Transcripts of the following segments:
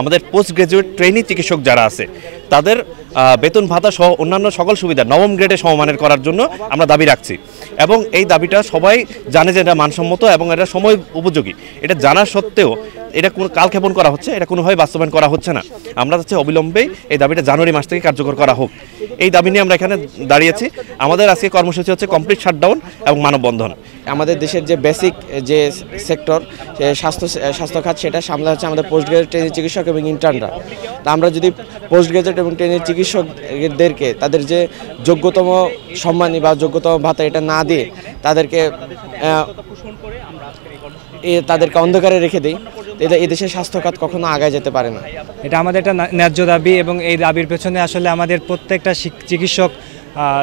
আমাদের post graduate trainee চিকিৎসক যারা আছে তাদের বেতন ভাতা সহ অন্যান্য সকল সুবিধা নবম গ্রেডে সমমানের করার জন্য আমরা দাবি রাখছি এবং এই দাবিটা সবাই জানে যে এটা মানসম্মত এবং এটা সময় উপযোগী। এটা জানা সত্ত্বেও এটা কোনো কালক্ষেপণ করা হচ্ছে, এটা কোনোভাবে বাস্তবায়ন করা হচ্ছে না। আমরা চাচ্ছি অবিলম্বেই এই দাবিটা জানুয়ারি মাস থেকে কার্যকর করা হোক। এই দাবি নিয়ে আমরা এখানে দাঁড়িয়েছি। আমাদের আজকে কর্মসূচি হচ্ছে কমপ্লিট শাটডাউন এবং মানববন্ধন। আমাদের দেশের যে বেসিক যে সেক্টর স্বাস্থ্য খাত সেটা সামলা হচ্ছে আমাদের পোস্ট গ্রাজুয়েট ট্রেনিং চিকিৎসক এবং ইন্টার্নরা। তা আমরা যদি পোস্ট গ্রাজুয়েট এবং ট্রেনিং চিকিৎসকদেরকে তাদের যে যোগ্যতম সম্মানী বা যোগ্যতম ভাতা এটা না দিয়ে তাদেরকে অন্ধকারে রেখে দিই, এদেশের স্বাস্থ্য খাত কখনো আগায় যেতে পারে না। এটা আমাদের একটা ন্যায্য দাবি এবং এই দাবির পেছনে আসলে আমাদের প্রত্যেকটা চিকিৎসক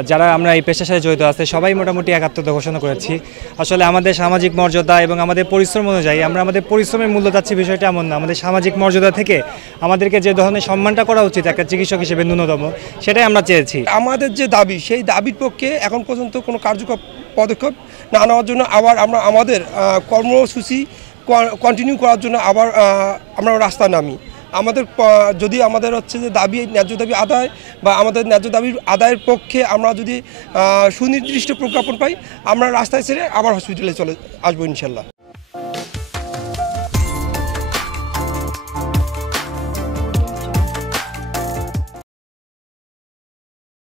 যারা আমরা এই পেশার সাথে জড়িত আছে সবাই মোটামুটি একাত্মতা ঘোষণা করেছি। আসলে আমাদের সামাজিক মর্যাদা এবং আমাদের পরিশ্রম অনুযায়ী আমরা আমাদের পরিশ্রমের মূল্য চাচ্ছি, বিষয়টা এমন না। আমাদের সামাজিক মর্যাদা থেকে আমাদেরকে যে ধরনের সম্মানটা করা উচিত একটা চিকিৎসক হিসেবে ন্যূনতম, সেটাই আমরা চেয়েছি। আমাদের যে দাবি সেই দাবির পক্ষে এখন পর্যন্ত কোনো কার্যকর পদক্ষেপ না নেওয়ার জন্য আবার আমরা আমাদের কর্মসূচি কন্টিনিউ করার জন্য আবার আমরা রাস্তায় নামি। যদি আমাদের হচ্ছে যে দাবি ন্যায্য দাবি আদায় বা আমাদের ন্যায্য দাবির আদায়ের পক্ষে আমরা যদি সুনির্দিষ্ট প্রজ্ঞাপন পাই, আমরা রাস্তায় ছেড়ে আবার হসপিটালে চলে আসবো ইনশাল্লাহ।